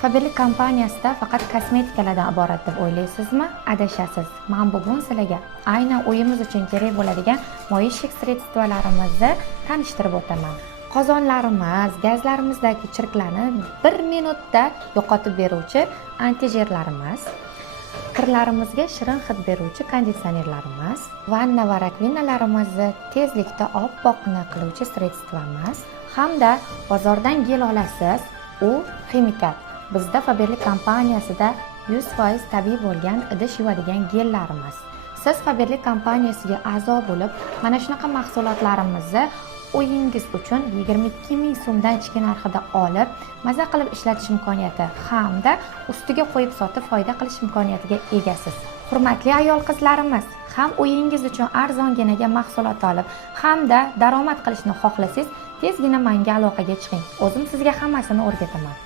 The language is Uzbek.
Faberlic kompaniyasida faqat kosmetikalardan iborat deb o'ylaysizmi? Adashasiz. Men bugun sizlarga aynan uyimiz uchun kerak bo'ladigan moyishlik sredstvolarimizni tanishtirib o'taman. Qozonlarimiz, gazlarimizdagi chirklarni 1 minutda yo'qotib beruvchi antijerlarimiz, kirlarimizga shirin hid beruvchi konditsionerlarimiz, vanna va rakvinalarimizni tezlikda oppoqni qiluvchi sredstvomiz hamda bozordan gel olasiz, u ximikat. Bizda Faberlic kompaniyasida 100% tabiiy bo'lgan idish yuvadigan gellarimiz. Siz Faberlic kompaniyasiga a'zo bo'lib, mana shunaqa mahsulotlarimizni uyingiz uchun 22 ming so'mdan ichki narxida olib, maza qilib ishlatish imkoniyati hamda ustiga qo'yib sotib foyda qilish imkoniyatiga egasiz. Hurmatli ayol qizlarimiz, ham uyingiz uchun arzonginaga mahsulot olib, hamda daromad qilishni xohlasangiz, tezgina menga aloqaga chiqing. O'zim sizga hammasini o'rgataman.